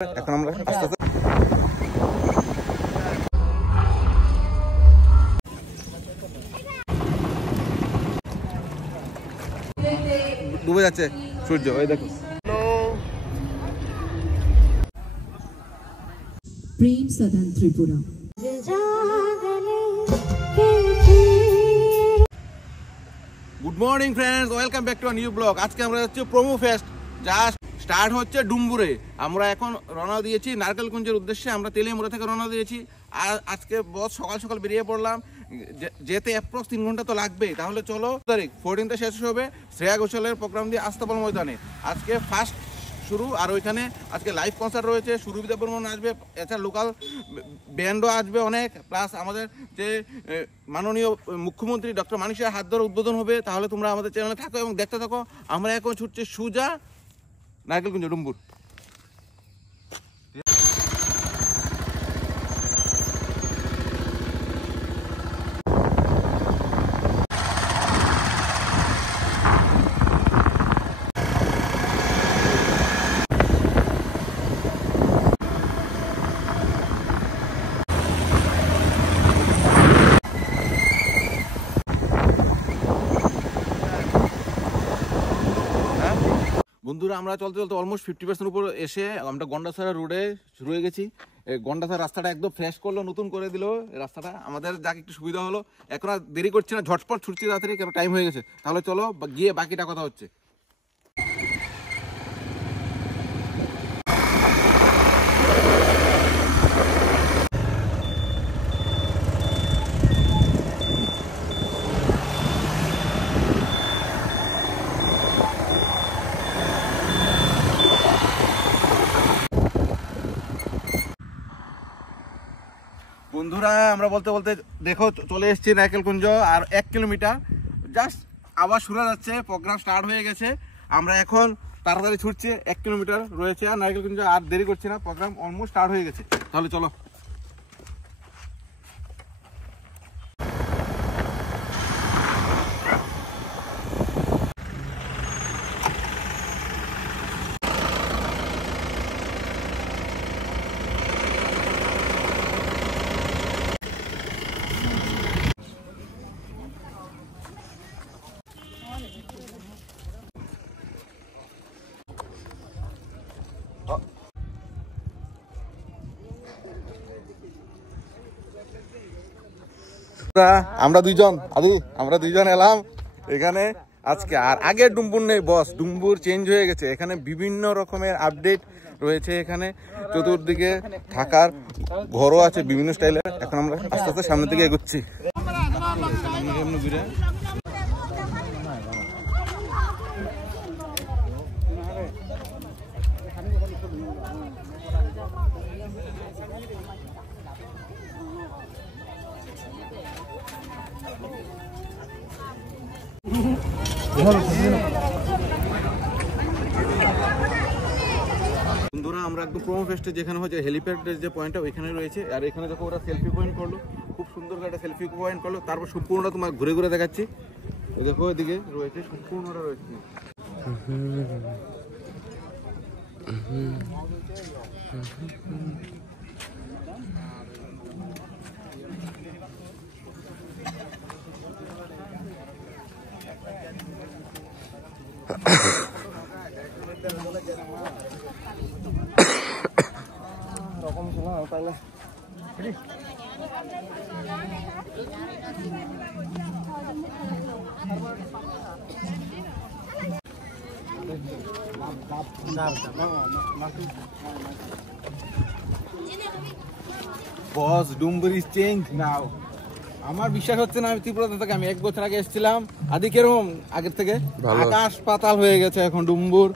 এখন আমরা আস্তে আস্তে ডুবে যাচ্ছে সূর্য, ওই দেখো। Prem Sadan Tripura. Good morning friends, welcome back to a new blog. আজকে আমরা যাচ্ছি প্রোমো ফেস্ট, যা স্টার্ট হচ্ছে ডুম্বুরে। আমরা এখন রওনা দিয়েছি নারকেলকুঞ্জের উদ্দেশ্যে। আমরা তেলিয়ামুড়া থেকে রওনা দিয়েছি। আর আজকে বহুত সকাল সকাল বেরিয়ে পড়লাম, যেতে অ্যাপ্রক্স 3 ঘন্টা তো লাগবেই। তাহলে চলো, তারিখ 14 শেষ হবে শ্রেয়া ঘোষালের প্রোগ্রাম দিয়ে আস্তাবল ময়দানে। আজকে ফার্স্ট শুরু, আর ওইখানে আজকে লাইভ কনসার্ট রয়েছে। সুরভিদা বর্মন আসবে, এছাড়া লোকাল ব্যান্ডও আসবে অনেক। প্লাস আমাদের যে মাননীয় মুখ্যমন্ত্রী ডক্টর মানিকের হাত ধরে উদ্বোধন হবে। তাহলে তোমরা আমাদের চ্যানেলে থাকো এবং দেখতে থাকো। আমরা এখন ছুটছি সুজা নারকেলকুঞ্জ ডুম্বুর। বন্ধুরা, আমরা চলতে চলতে অলমোস্ট 50% উপর এসে আমরা গন্ডাছড়া রোডে শুরু হয়ে গেছি। গন্ডাছড়া রাস্তাটা একদম ফ্রেশ করলো, নতুন করে দিল রাস্তাটা। আমাদের যাকে একটু সুবিধা হলো। এখন আর দেরি করছি না, ঝটপট ছুটছি তাড়াতাড়ি, কেন টাইম হয়ে গেছে। তাহলে চলো গিয়ে বাকিটা কথা হচ্ছে। বন্ধুরা, আমরা বলতে বলতে দেখো চলে এসেছি নারকেলকুঞ্জ। আর 1 কিলোমিটার জাস্ট আবার শুরু যাচ্ছে, প্রোগ্রাম স্টার্ট হয়ে গেছে। আমরা এখন তাড়াতাড়ি ছুটছি, 1 কিলোমিটার রয়েছে আর নারকেলকুঞ্জ। আর দেরি করছি না, প্রোগ্রাম অলমোস্ট স্টার্ট হয়ে গেছে। তাহলে চলো। আমরা দুইজন এলাম এখানে আজকে। আর আগের ডুম্বুর নেই বস, ডুম্বুর চেঞ্জ হয়ে গেছে। এখানে বিভিন্ন রকমের আপডেট রয়েছে। এখানে চতুর্দিকে থাকার ঘরও আছে বিভিন্ন স্টাইলের। এখন আমরা আস্তে আস্তে সামনের দিকে এগোচ্ছি। বন্ধুরা, আমরা একদম প্রোমো ফেস্টে যেখানে হচ্ছে হেলিপ্যাডের যে পয়েন্টটা ওইখানে রয়েছে। আর এখানে দেখো ওরা সেলফি পয়েন্ট করলো, খুব সুন্দর একটা সেলফি পয়েন্ট করলো। তারপর সম্পূর্ণটা তোমার ঘুরে ঘুরে দেখাচ্ছি। দেখো এদিকে রয়েছে, সম্পূর্ণটা রয়েছে। বস, ডুম্বুর ইজ চেঞ্জ নাও। আমার বিশ্বাস হচ্ছে না, আমি ত্রিপুরা থেকে 1 বছর আগে এসেছিলাম। আদি কিরকম আগের থেকে আকাশ পাতাল হয়ে গেছে এখন ডুম্বুর।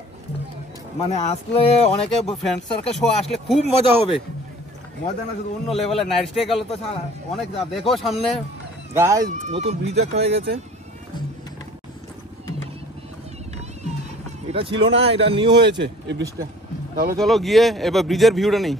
মানে আসলে অনেকে ফ্রেন্ড সার্কেল শো আসলে খুব মজা হবে। মজা না শুধু অন্য লেভেলের। নাইট স্টে গেল তো অনেক। দেখো সামনে গায়ে নতুন ব্রিজ একটা হয়ে গেছে। এটা ছিল না, এটা নিউ হয়েছে এই ব্রিজটা। তাহলে চলো গিয়ে এবার ব্রিজের ভিউটা নেই।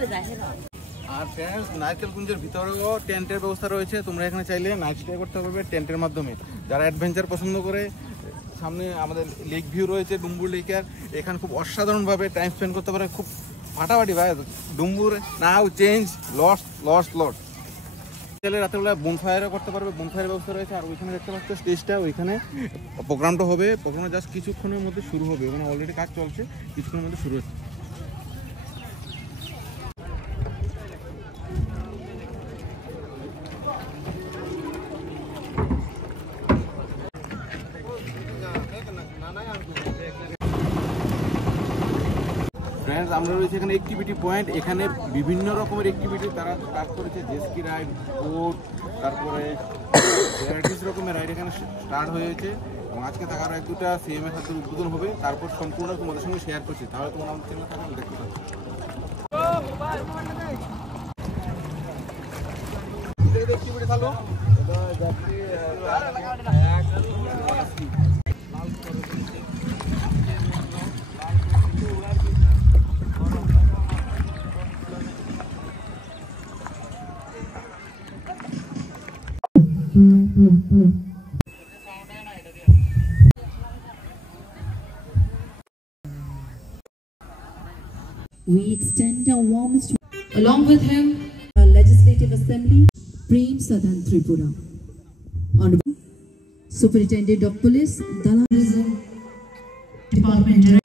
আর ফ্রেন্ডস নারকেল কুঞ্জের ভিতরেও টেন্টের ব্যবস্থা রয়েছে, তোমরা এখানে চাইলে নাইট স্টে করতে পারবে টেন্টের মাধ্যমে। যারা অ্যাডভেঞ্চার পছন্দ করে, সামনে আমাদের লেক ভিউ রয়েছে ডুম্বুর লেকের, এখানে খুব অসাধারণভাবে টাইম স্পেন্ড করতে পারে, খুব ফাটাফাটি ভাই। ডুম্বুর নাও চেঞ্জ লস্ট চাইলে রাতেরবেলা বনফায়ারও করতে পারবে, বনফায়ারের ব্যবস্থা রয়েছে। আর ওইখানে দেখতে পাচ্ছ স্টেজটা, ওইখানে প্রোগ্রামটা হবে, প্রোগ্রামটা জাস্ট কিছুক্ষণের মধ্যে শুরু হবে, মানে অলরেডি কাজ চলছে, কিছুক্ষণের মধ্যে শুরু হচ্ছে। ফ্রেন্ডস আমরা রয়েছে এখানে অ্যাক্টিভিটি পয়েন্ট, এখানে বিভিন্ন রকমের অ্যাক্টিভিটি তারা স্টার্ট করেছে, জেসকি রাইড, বোট, তারপরে ভ্যারাইটিস রকমের রাইড এখানে স্টার্ট হয়েছে। এবং আজকে থাকার এক দুটা সিএমএর সাথে উদ্বোধন হবে, তারপর সম্পূর্ণ তোমাদের সঙ্গে শেয়ার করছি, তাহলে তোমরা আমাদের চ্যানেলে থাকবে দেখতে পাচ্ছ। অ্যাক্টিভিটি চালু We extend our warmest along with him our Legislative Assembly, Prem Sadan Tripura. Honorable Superintendent of Police, Tourism Department Director.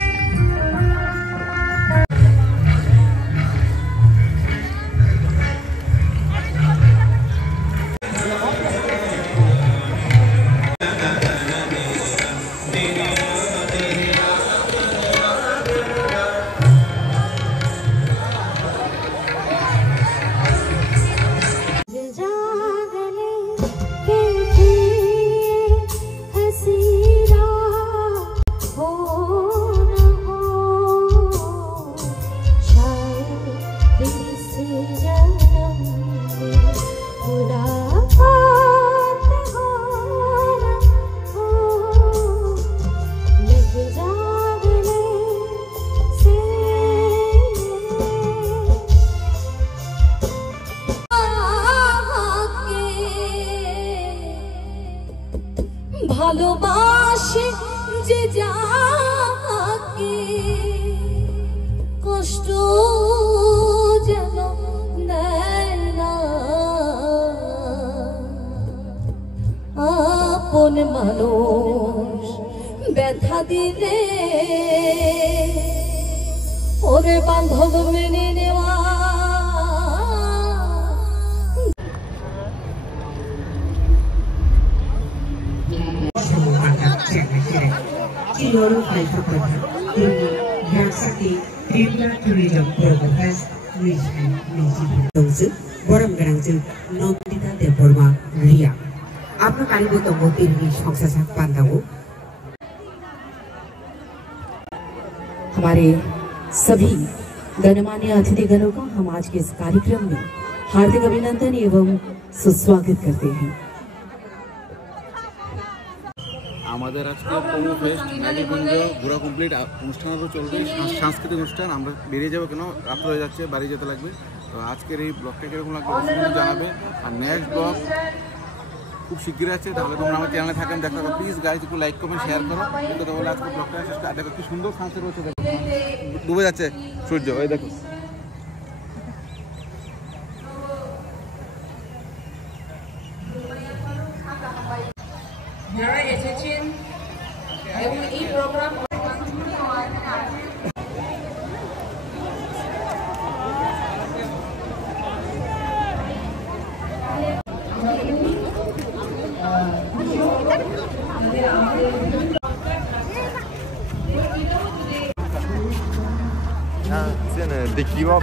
ভালোবাসে যে যাকে কষ্ট যেন দেয় না, আপন মানুষ ব্যথা দিলে ওরে বান্ধব মেনে নেওয়া। Ciloro Kaifakota, Yaksaki, Tripura Tourism Program Fest, Music, Boram Grangju, Notita de Burma, Ria. आपका कारीगो तो मोती भी संसा साथ पांडाओ। हमारे सभी गणमान्य अतिथिगणों का हम आज के इस कार्यक्रम में हार्दिक अभिनंदन एवं सुस्वागत करते हैं। আমাদের আজকে প্রোমো ফেস্ট নারকেলকুঞ্জ ঘোরা কমপ্লিট, অনুষ্ঠানও চলবে, সাংস্কৃতিক অনুষ্ঠান। আমরা বেরিয়ে যাবো, কেন রাত হয়ে যাচ্ছে, বাড়ি যেতে লাগবে। তো আজকের এই ব্লগটা কীরকম লাগবে জানাবে। আর নেক্সট ব্লগ খুব শীঘ্রই আছে, তাহলে তোমরা আমার চ্যানেলে থাকেন, দেখা করো। প্লিজ গাইজ একটু লাইক কমেন্ট শেয়ার করো। কিন্তু বলে আজকে ব্লগটা শেষ, দেখো কি সুন্দর সানসেট হচ্ছে, দেখো ডুবে যাচ্ছে সূর্য, ওই দেখো। যারা এসেছেন এবং এই প্রোগ্রাম c'est un décrivant.